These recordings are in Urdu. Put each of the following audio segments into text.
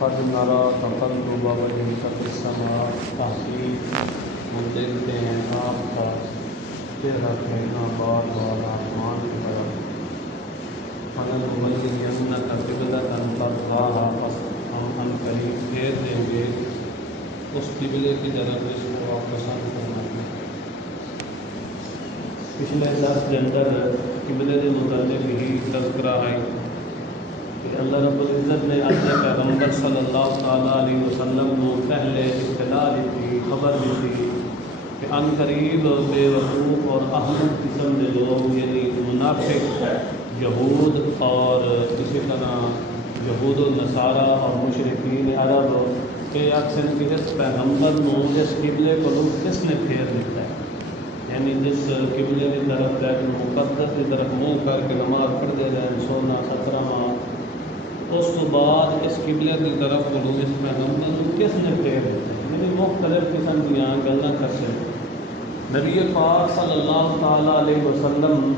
قد نرى تقلب وجهك في السماء تحقیق ہم دیکھتے ہیں آپ کا چہرہ کہنا بار بار آسمان کی طرف فَلَنُوَلِّيَنَّكَ قِبْلَةً تَرْضَاهَا پس ہم ان قریب پھیر دیں گے اس قبلے کی طرف جس کو آپ پسند کرنا ہے۔ پچھلے درس کے اندر قبلے کے متعلق ہی تذکرہ ہے کہ اللہ رب العزت نے اپنے پیغمبر صلی اللہ تعالیٰ علیہ وسلم کو پہلے اطلاع دی تھی، خبر دی تھی کہ ان قریب بے وقوف اور احمد قسم کے لوگ یعنی منافق یہود اور اسی طرح یہود و نصارہ اور مشرکین عرب کے اکثر کہ اس پیغمبر کو اس قبلے کو کس نے پھیر دیتا ہے، یعنی جس قبلے کی طرف بیت المقدس کی طرف منہ کر کے نماز پڑھتے رہے 16 17 ماہ، اس کے بعد اس قبلے کی طرف لوگ اس پیغمبر کو کس نے پھیر دیتا ہے، یعنی مختلف قسم کی یہاں گلیں کرتے ہیں۔ نبی پاک صلی اللہ تعالیٰ علیہ وسلم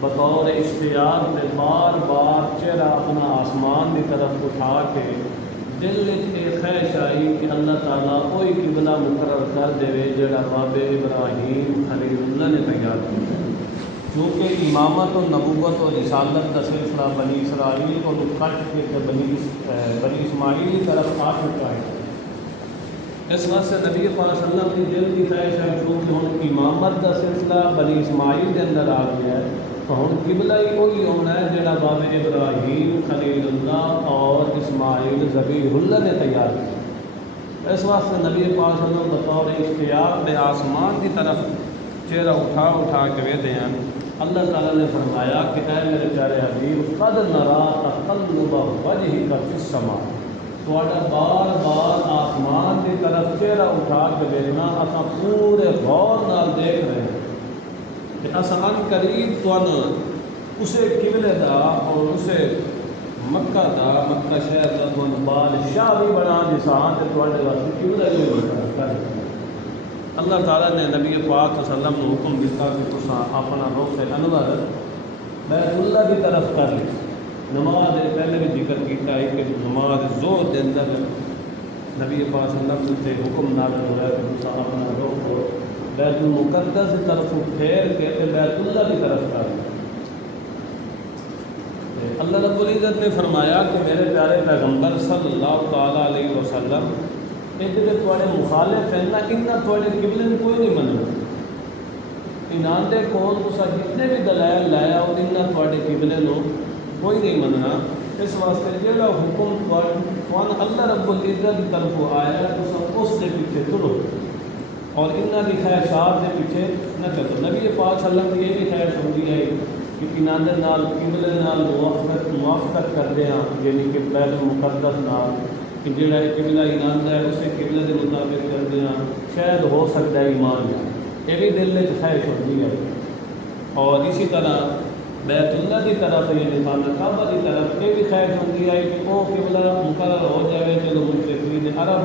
بطور اشتیاق میں بار بار چہرہ اپنا آسمان کی طرف اٹھا کے دل میں ایک خواہش آئی کہ اللہ تعالیٰ کوئی قبلہ مقرر کر دے جڑا باب ابراہیم خلیل اللہ نے تیار کیا، کیونکہ امامت و نبوت و رسالت کا سلسلہ بنی اسرائیل کو کٹ کے بنی اسماعیل کی طرف آ چکا ہے۔ اس واسطے نبی پاک صلی اللہ علیہ وسلم کی دل کی خواہش ہے کیونکہ ہن امامت کا سلسلہ بنی اسماعیل کے اندر آ گیا ہے تو ہن قبلہ ہی وہی ہونا ہے جڑا باب ابراہیم خلیل اللہ اور اسماعیل ذبیح اللہ نے تیار کیا۔ اس واسطے نبی پاک صلی اللہ علیہ وسلم بطور اشتیاق میں آسمان کی طرف چہرہ اٹھا کے ویدے ہیں۔ اللہ تعالیٰ نے فرمایا کہ اے میرے پیارے حبیب قد نرا تقلب وجہک فی السماء، تھوڑا بار بار آسمان کی طرف چہرہ اٹھا کے دیکھنا اساں پورے غور نال دیکھ رہے ہیں کہ اساں ان قریب تواں اسے قبلے دا اور اسے مکہ شہر دا تواں بادشاہ بھی بنا جساں تے تواڈے واسطے قبلہ بھی مقرر کر دتا۔ اللہ تعالیٰ نے نبی پاک صلی اللہ علیہ وسلم کو حکم دیتا کہ تساں اپنا رخ انور بیت اللہ کی طرف کر لی۔ نماز پہلے بھی ذکر کیتا ہے کہ نماز ظہر کے اندر نبی پاک صلی اللہ علیہ وسلم سے حکم نازل ہوا ہے کہ تساں اپنا رخ بیت المقدس کی طرف پھیر کے بیت اللہ کی طرف کر لی۔ اللہ رب العزت نے فرمایا کہ میرے پیارے پیغمبر صلی اللہ تعالیٰ علیہ وسلم یہ جڑے تھوڑے مخالف ہیں نا انہاں تھوڑے قبلے میں کوئی نہیں مننا، انہاں دے کول تساں جتنے بھی دلائل لایا اور انہاں تھوڑے قبلے نو کوئی نہیں مننا۔ اس واسطے جڑا حکم تھوڑا اللہ رب العزت کی طرف آیا تساں اس دے پیچھے چلو اور انہاں دی خواہشات دے پیچھے نہ چلو۔ نبی پاک صلی اللہ علیہ وسلم کی یہ بھی خواہش ہوتی ہے کہ انہاں دے نال قبلے نال موافقت کردے ہیں، یعنی کہ بیت المقدس نال کہ جڑا قبلہ ایمان ہے اسے قبلے کے مطابق کردے ہیں، شاید ہو سکتا ہے ایمان ہے، یہ بھی دل میں خواہش ہوتی ہے۔ اور اسی طرح بیت اللہ کی طرف یعنی خانہ کعبہ کی طرف یہ بھی خواہش ہوتی ہے کہ وہ قبلہ مقرر ہو جائے چلو مشرکین عرب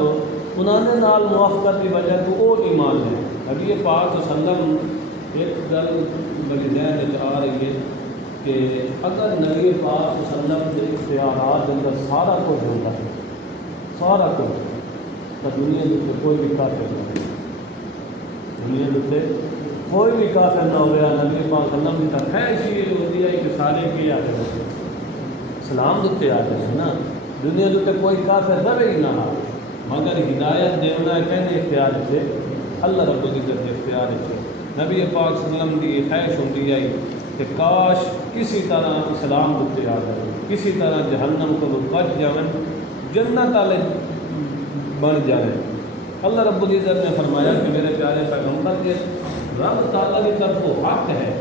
انہوں نے نال موافقت کی وجہ تو وہ ایمان ہے۔ نبی پاک صلی اللہ علیہ وسلم ایک گل بڑی ذہن میں آ رہی ہے کہ اگر نبی پاک صلی اللہ علیہ وسلم کے اختیارات کے اندر سارا کچھ ہوتا ہے، سارا کچھ، تو دنیا کے کوئی بھی کافر نہ ہو، دنیا کے کوئی بھی کافر نہ ہو گیا۔ نبی پاک صلی اللہ علیہ وسلم کی خواہش یہ ہوتی ہے کہ سارے کے آتے ہیں اسلام دیتے آتے ہیں نا، دنیا کے کوئی کافر رہے ہی نہ ہو، مگر ہدایت دینا ہے کہنے اختیار سے اللہ رب العزت کے اختیار سے۔ نبی پاک صلی اللہ علیہ وسلم کی خواہش ہوتی ہے کہ کاش کسی طرح اسلام دیتے آ جائے، کسی طرح جہنم کو بچ جائیں، جنت والے بن جائے۔ اللہ رب العزت نے فرمایا کہ میرے پیارے پیغمبر کے رب تعالیٰ کی طرف وہ حق ہے،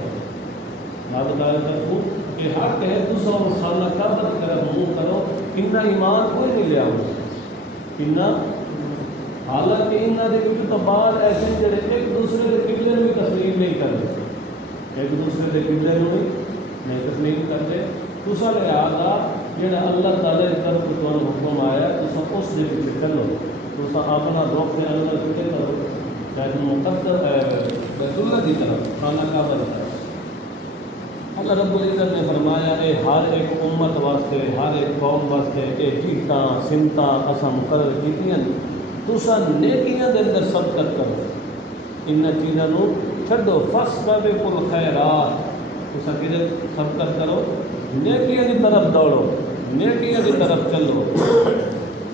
رب تعالیٰ کی طرف یہ حق ہے دوسرا خانہ کعبہ کی طرف منہ کرو، انہاں ایمان کوئی نہیں لیا انہاں، حالانکہ انہاں دے کچھ تو بعد ایسے جڑے ایک دوسرے کے قبلے میں تسلیم نہیں کرتے، ایک دوسرے کے قبلے میں نہیں تسلیم کرتے، دوسرا لہٰذا جڑا اللہ تعالیٰ کی طرف تو حکم آیا تو اس دے پیچھے چلو، تو اپنا رخ سے اللہ پیچھے کرو بیت المقدس بیت اللہ کی طرف خانہ کعبہ کی طرف۔ اللہ رب العزت نے فرمایا اے ہر ایک امت واسطے ہر ایک قوم واسطے اے چیتاں سمتاں اساں مقرر کیتیاں تساں نیکیاں دے اندر سبقت کرو ان چیزاں نو چھڈو فاستبقوا الخیرات تساں کدے سبقت کرو نیکیاں دی طرف دوڑو نیکیاں دی طرف چلو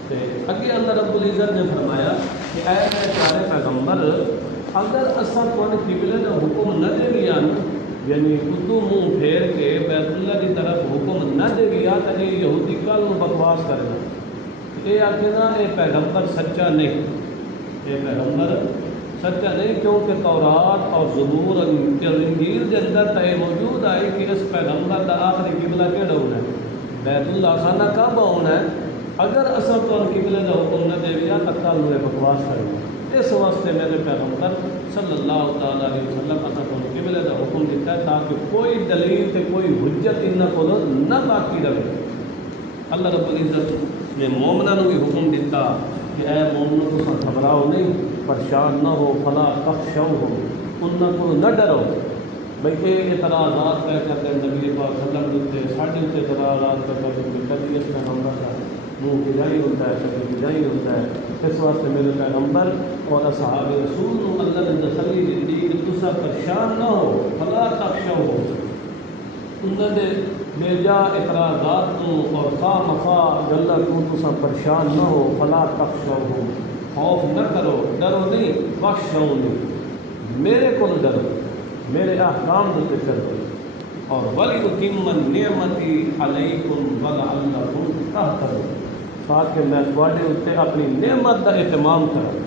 تے اگے اللہ رب العزت نے فرمایا کہ اے میرے پیارے پیغمبر اگر اساں تواڈے قبلے دا حکم نہ دیاں یعنی اردو منہ پھیر کے بیت اللہ کی طرف حکم نہ دے گیا تو یہ یہودی کل بکواس کرنا یہ آخنا یہ پیغمبر سچا نہیں یہ پیغمبر سچا نہیں کیونکہ تورات اور زبور اور انجیل کے اندر تو یہ موجود ہے کہ اس پیغمبر کا آخری قبلہ کہڑا ہونا ہے بیت اللہ سانہ کب ہونا ہے اگر اصل تو قبلے کا حکم نہ دے گیا تو کل یہ بکواس کرے گا اس واسطے میرے پیغمبر صلی اللہ تعالیٰ علیہ وسلم اصل تو قبلے کا حکم دیتا ہے تاکہ کوئی دلیل تے کوئی حجت ان کو نہ باقی رہے اللہ رب العزت نے مومنوں بھی حکم دیتا کہ اے مومنوں تو گھبراؤ نہیں پریشان نہ ہو فلا تخشوا ہو ان کو نہ ڈرو بلکہ یہ اعتراضات طے کرتے ہیں نبی پاک صلی اللہ علیہ وسلم ساڑھے اتنے اعتراضات کرتے ہیں کبھی اس پیغمبر کا منہ کھجائی ہوتا ہے کبھی کھجائی ہوتا ہے اس واسطے میرے پیغمبر اور اصحاب رسول کو اللہ نے تسلی دیتی کہ تسا پریشان نہ ہو فلا تخشوا ہو انہوں نے بیجا اعتراضات کو اور خواہ مخواہ اللہ کو تسا پریشان نہ ہو فلا تخشوا ہو خوف نہ کرو ڈرو نہیں واخشونی میرے کو ڈرو میرے احکام دے چلو اور وَلِأُتِمَّ نِعْمَتِي عَلَيْكُمْ وَلَعَلَّكُمْ تَهْتَدُونَ تاکہ میں تواڈے اتنے اپنی نعمت کا اہتمام کروں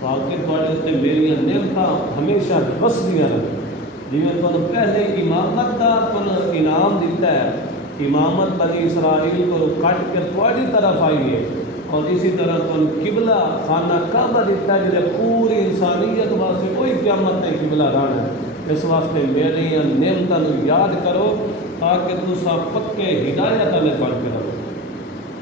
تاکہ تواڈے اتنے میری نعمتاں ہمیشہ بسدیاں رہیں جی میں تمہیں پہلے امامت کا تمہیں انعام دیتا ہے امامت بنی اسرائیل کو کٹ کے تواڈی طرف آئی ہے اور اسی طرح تمہیں قبلہ خانہ کعبہ دیتا ہے جسے پوری انسانیت واسطے کوئی قیامت نہیں قبلہ رہنا ہے اس واسطے میری نعمتوں یاد کرو تاکہ تسا پکے ہدایت والے بن کے رہو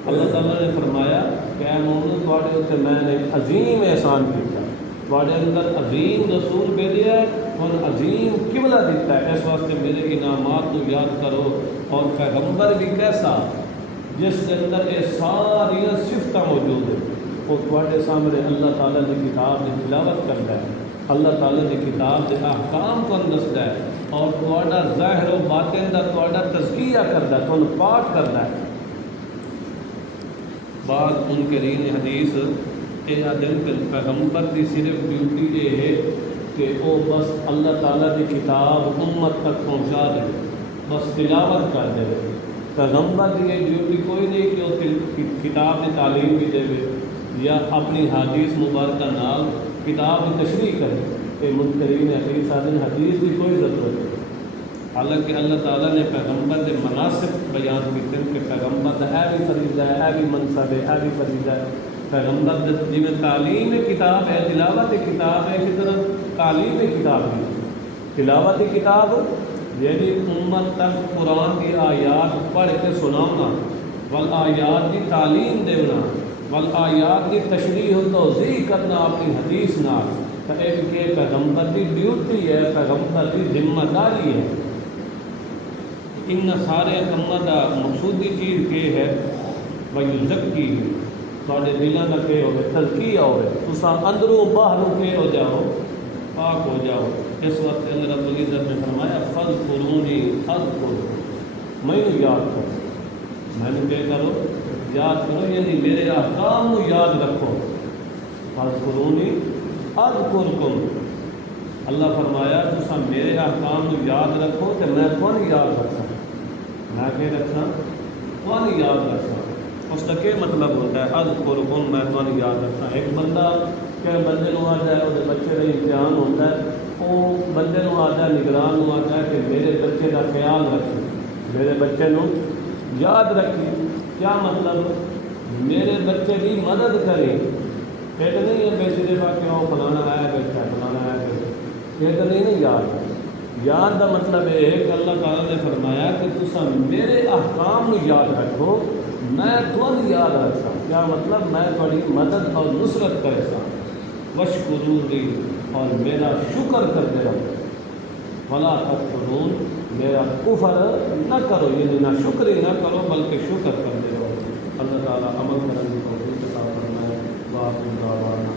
اللہ تعالیٰ نے فرمایا کہ اے مومن تواڈے اتنے میں نے عظیم احسان کیا تواڈے اندر عظیم رسول بھیجا ہے اور عظیم قبلہ دیتا ہے اس واسطے میرے انعامات کو یاد کرو اور پیغمبر بھی کیسا جس کے اندر یہ ساری صفتیں موجود ہیں وہ تواڈے سامنے اللہ تعالیٰ کی کتاب کی تلاوت کرتا ہے اللہ تعالیٰ کی کتاب کے احکام کو دستا ہے اور تواڈا ظاہر و باطن کا تواڈا تزکیہ کرتا ہے تمہیں پاک کرتا ہے بعض منکرین حدیث یہ دن کہ پیغمبر کی صرف ڈیوٹی یہ ہے کہ وہ بس اللہ تعالیٰ کی کتاب امت تک پہنچا دے بس تلاوت کر دے پیغمبر کی یہ ڈیوٹی کوئی نہیں کہ وہ کتاب کی تعلیم بھی دے یا اپنی حدیث مبارکہ نال کتاب کی تشریح کرے کہ منکرین حدیث کی کوئی ضرورت نہیں حالانکہ اللہ تعالیٰ نے پیغمبر کے مناسب بیان کیتے ہیں کہ پیغمبر کا یہ بھی فریضہ ہے یہ بھی منصب ہے یہ بھی فریضہ ہے پیغمبر جی میں تعلیم کتاب ہے تلاوت کتاب ہے اسی طرح تعلیم کتاب ہے تلاوت کتاب یعنی امت تک قرآن کی آیات پڑھ کے سنانا والآیات کی تعلیم دینا والآیات کی تشریح و توضیح کرنا اپنی حدیث نال تو ایک کہ پیغمبر کی ڈیوٹی ہے پیغمبر کی ذمہ داری ہے ان سارے کاموں کا مقصودی چیز یہ ہے وَيُزَكِّي تھوڑے دلوں کا کہ ہوئے تزکیہ ہوئے تسا اندروں باہروں کہ ہو جاؤ پاک ہو جاؤ اس وقت اللہ رب العزت نے فرمایا فَاذْكُرُونِي أَذْكُرْكُمْ میں یاد کرو میں نے کہہ کرو یاد کرو یعنی میرے احکام کو یاد رکھو فَاذْكُرُونِي أَذْكُرْكُمْ اللہ فرمایا تسا میرے احکام کو یاد رکھو کہ میں کون یاد رکھا میں کہ رکھنا کون یاد رکھنا اس کا کیا مطلب ہوتا ہے اذکرکم میں کون یاد رکھنا ایک بندہ کہ بندے کو آ جائے وہ بچے کا امتحان ہوتا ہے وہ بندے کو آ جائے نگران کو آ جائے کہ میرے بچے کا خیال رکھیں میرے بچے کو یاد رکھیں کیا مطلب میرے بچے کی مدد کریں ایک نہیں ہے بیٹے دیکھا کہ وہ فلانا آیا بیٹھا فلانا آیا بیٹھا یہ تو نہیں یاد یاد کا مطلب یہ ہے کہ اللہ تعالیٰ نے فرمایا کہ تسا میرے احکام کو یاد رکھو میں تمہیں یاد رکھا کیا مطلب میں بڑی مدد اور نصرت کرے سا وشکرونی اور میرا شکر کرتے رہو ولا تکفرون، میرا کفر نہ کرو، یعنی نہ شکر نہ کرو بلکہ شکر کرتے رہو۔ اللہ تعالیٰ عمل کرنے کی توفیق عطا فرمائے۔ وآخر دعوانا